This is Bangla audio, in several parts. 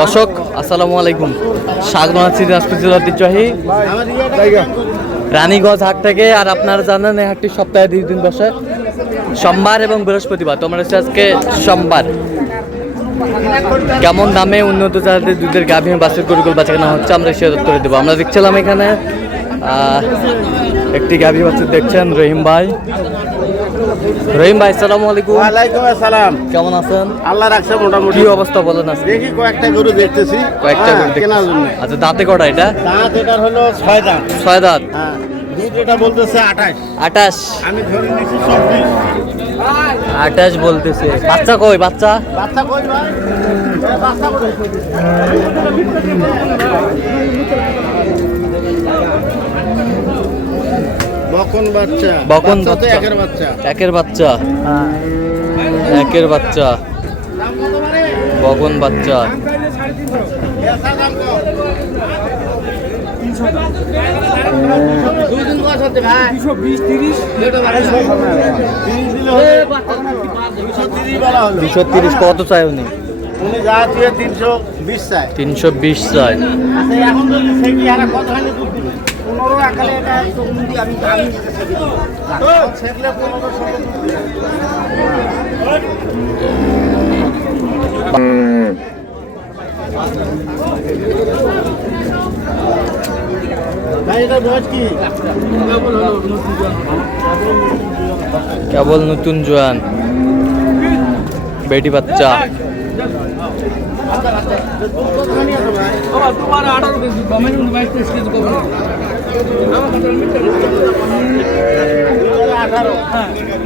দর্শক আসসালামু আলাইকুম, স্বাগত জানাচ্ছি দিনাজপুর জেলার ঐতিহ্যবাহী রানীগঞ্জ হাট থেকে। আর আপনারা জানেন এই হাটটি সপ্তাহে 2 দিন বসে, সোমবার এবং বৃহস্পতিবার। তোমরা হচ্ছে আজকে সোমবার। কেমন দামে উন্নত জাতের দুধের গাভী বাছুর গরুগুলো বাচ্চা কেনা হচ্ছে আমরা সে উত্তরে দেবো। আমরা দেখছিলাম এখানে একটি গাভী বাছুর দেখছেন। রহিম ভাই, আসসালামু আলাইকুম। ওয়ালাইকুম আসসালাম। কেমন আছেন? আল্লাহ রাখছে মোটামুটি। কি অবস্থা বলেন? আছে দেখি কয়েকটা গরু দেখতেছি, কয়েকটা গরু কেনার জন্য। আচ্ছা, দাঁতে কটা এটা? দাঁত এটার হলো 6 দাঁত। 6 দাঁত। হ্যাঁ, দুধ এটা বলতেছে 28। 28 আমি ধরে নিছি 24। 28 বলতেছে। বাচ্চা কই? বাচ্চা বাচ্চা কই ভাই? বাচ্চা কই? বকন বাচ্চা। বকন বাচ্চা তো বাচ্চা। একের বাচ্চা। একের বাচ্চা। হ্যাঁ। একের বাচ্চা, দাম কত মানে? বকন বাচ্চা। এসা দাম কত? 300 টাকা। দুই দিন বয়স হচ্ছে ভাই। 220 30 এটা 30 দিলে হবে। 230 বলা হলো। 230 কত চাই উনি? উনি যা দিয়ে 320 চাই। 320 চাই। আচ্ছা, এখন যদি সেই কি হারা কত হানি দুধ দিবে? 15 আকালে এটা তো উনি আমি তো সেগুলো 15 সঙ্গে দুধ দিবে। ভাই এটা বয়স কি? কেবল নতুন জোয়ান বেটি বাচ্চা।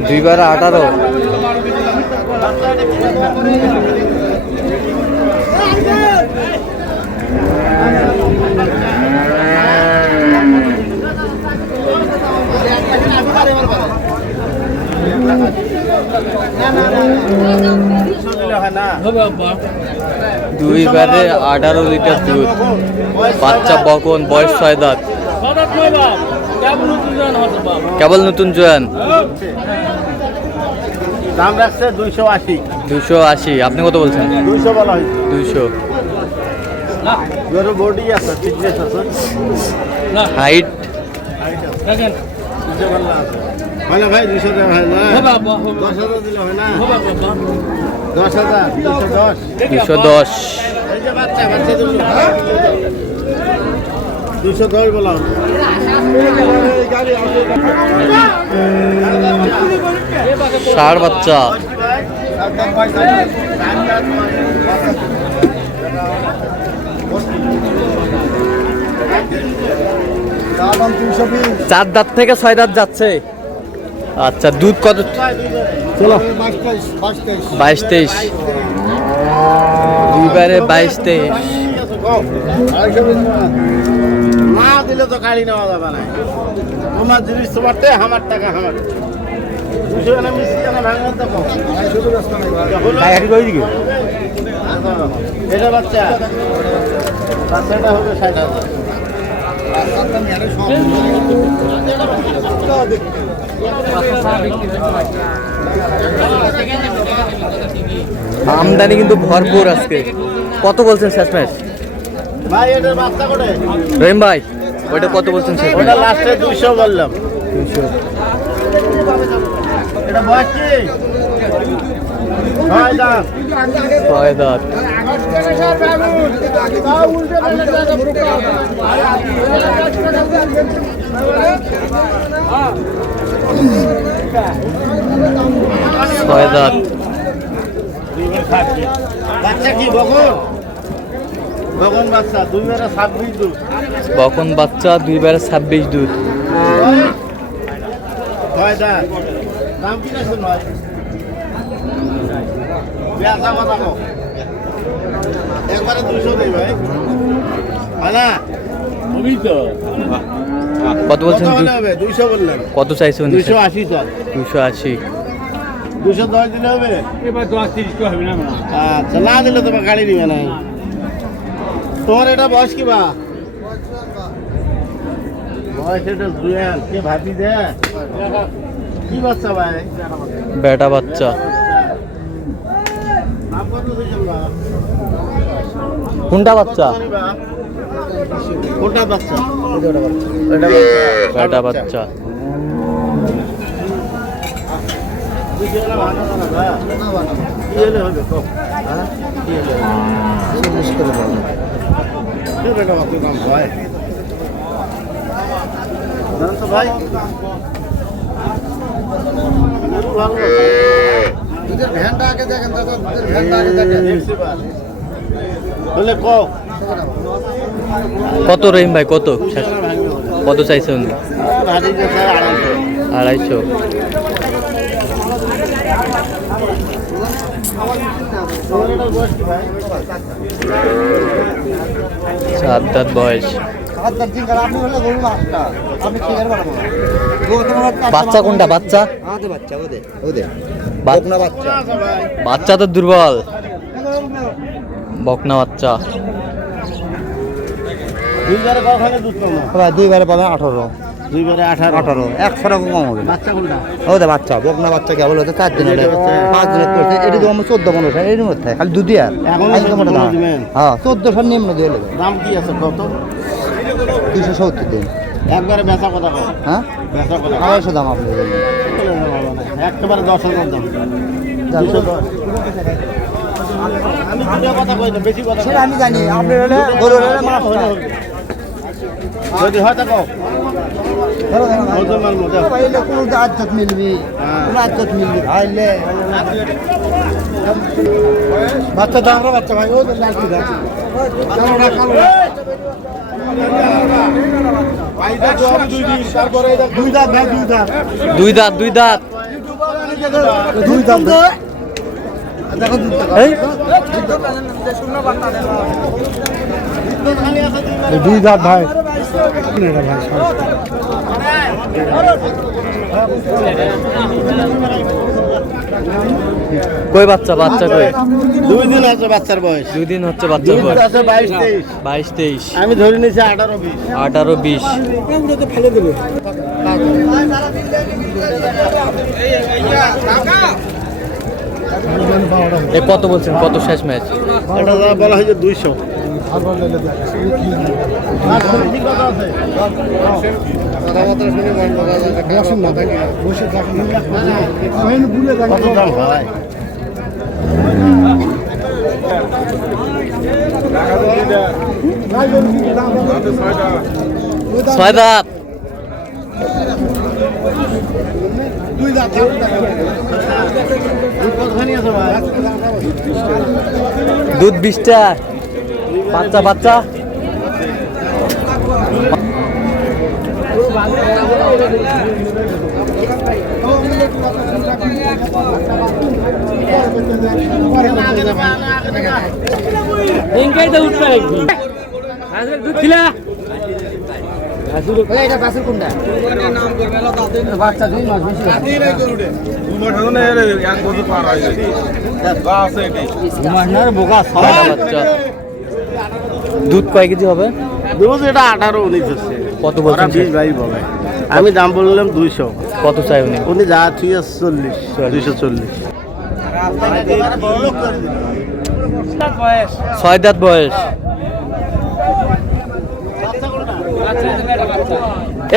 দুইবার 18। দুইবারে 18 লিটার দুধ। বাচ্চা বকন, বয়স 6 দাঁত। কেবল নতুন জোয়ান। দাম রাখছে 280। 280। আপনি কত বলছেন? 200 বলা হয়েছে। 200। গরু বডি আছে, ফিটনেস আছে। হাইট দেখেন 200 বলা আছে। হয় না ভাই? 200 দেওয়া হয় না? 10,000 দিলে হয় না? 10,000 210। 210। এই যে বাচ্চা দিল 210 বলা হলো। ষাঁড় বাচ্চা। চার দাঁত থেকে 6 দাঁত যাচ্ছে। আচ্ছা, দুধ কত? চলো 22-23। দুইবারে 22-23। না দিলে তো গাড়ি নেওয়া যাবে না। তোমার জিনিস তোমারতে, আমার টাকা আমার। 200 এনে মিশি এনে ভাঙান তো কম। এটা বাচ্চা, বাচ্চাটা হবে 60,000। আমদানি কিন্তু ভরপুর আজকে। কত বলছেন শেষমেশ? ভাই এটার বাচ্চা করে রহিম ভাই, ওইটা কত বলছেন শেষমেশ? ওটা লাস্টে 200 বললাম। 200। এটা বয়স কি? 6 দাঁত। 6 দাঁত। ছয় দাঁত। বাচ্চা কি বকন? বকন বাচ্চা, 226 দুধ। বকন বাচ্চা, 2বারে 26 দুধ। 6 দাঁত। দাম কি রাখছেন ভাই? বেচা কথা কও। একবারে 200 দেই ভাই। হয় না? কত বলছেন? কত হলে হবে? 200 বললাম। কত চাইছেন? 280 চাল। 280। 210 দিলে হবে? এবার 10-30 টাকা হবে না। আচ্ছা, না দিলে তোমার গাড়ি নিবে না। তোমার এটা বয়স কি বা? বয়স এটা জুয়ান। কে ভাবি দে? কি বাচ্চা ভাই? বেটা বাচ্চা। নাম কোনটা বাচ্চা? কোনটা বাচ্চা? এটা বাচ্চা। ভাই ভ্যানটা আগে দেখেন, ভ্যানটা আগে দেখেন। কত রহিম ভাই, কত কত চাইছে উনি? 250। সাত দাঁত বয়স। বাচ্চা কোনটা? বাচ্চা বাচ্চা তো দুর্বল। বকনা বাচ্চা। দুইবারে পাবেন 18। দুইবারে 18 100 টাকা কম হবে। বাচ্চা কোনটা? ওদের বাচ্চা বকনা বাচ্চা কেবল হতে 4 দিন হলে 5 দিনের করতে। এটি তো আমার 14-15 এর মধ্যে খালি দুধই আর মোটা দাম। হ্যাঁ 1400 নিম্ন দিয়ে নেবে। দাম কি আছে কত? 270 দিন একবারে বেচা কথা। হ্যাঁ বেচা কথা 250 দাম আপনাদের জন্য একেবারে 10,000 দাম। 210 আমি দুটো কথা কই না, বেশি কথা সেটা আমি জানি। আপনি হলে গরু হলে মাছ যদি হয় তা কও। কোনো আজ্জত মিলবি, কোনো আজ্জত মিলবি ভাইলে বাচ্চা দাম বাচ্চা ভাই। ও দুই দাঁত। দুই দাঁত ভাই। কই বাচ্চা? বাচ্চা কই? 2 দিন আছে বাচ্চার বয়স। 2 দিন হচ্ছে বাচ্চার বয়স। 22-23। আমি ধরে নিয়েছি 18-20। 18-20। ফেলে দেবে। এ কত বলছেন? কত শেষ ম্যাচ? এটা বলা হয়েছে 200। ছয় দাঁত। দুধ 20টা। বাচ্চা দুধ কয় কেজি হবে? দুধ এটা 18-19 হচ্ছে। কত বলছেন? 20 ভাই বলে। আমি দাম বললাম 200। কত চাই উনি? উনি যা 240। 240। 6 দাঁত বয়স।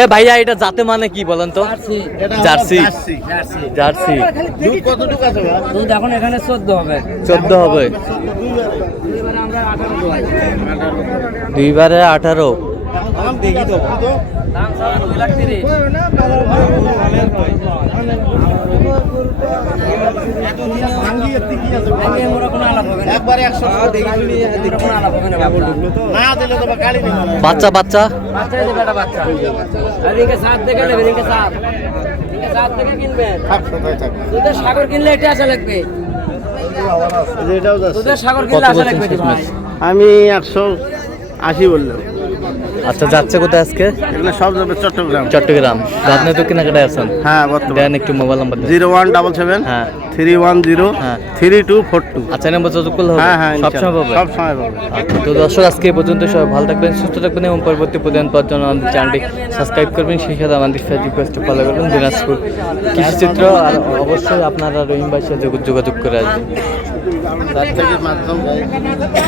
এ ভাইয়া এটা জাতে মানে কি বলেন তো? জার্সি। জার্সি। দুধ কতটুকু আছে ভাই? দুধ এখন এখানে 14 হবে। 14 হবে। দুইবারে 18। দাম দেখি তো। দাম 2,30,000। বাচ্চা বাচ্চা সাগর কিনলে এটা আসা লাগবে। সাগর কিনলে আসা লাগবে। আমি 180 বললাম। আচ্ছা যাচ্ছে কোথায় আজকে? এগুলো সব যাবে চট্টগ্রাম। চট্টগ্রাম। আপনি তো কেনাকাটায় আছেন? হ্যাঁ বর্তমানে। দেন একটু মোবাইল নাম্বার দেন। 0177 হ্যাঁ 310 হ্যাঁ 3242। আচ্ছা নাম্বার যোগাযোগ করলে হবে? হ্যাঁ হ্যাঁ সব সময় পাবে? সব সময় পাবে। আচ্ছা তো দর্শক আজকে এই পর্যন্ত, সবাই ভালো থাকবেন, সুস্থ থাকবেন এবং পরবর্তী প্রতিদিন পাওয়ার জন্য আমাদের চ্যানেলটি সাবস্ক্রাইব করবেন, সেই সাথে আমাদের ফেসবুক পেজটি ফলো করবেন দিনাজপুর কৃষিচিত্র। আর অবশ্যই আপনারা রহিম ভাইয়ের সাথে যোগাযোগ করে আসবেন। 4 কেজির মাধ্যম ভাই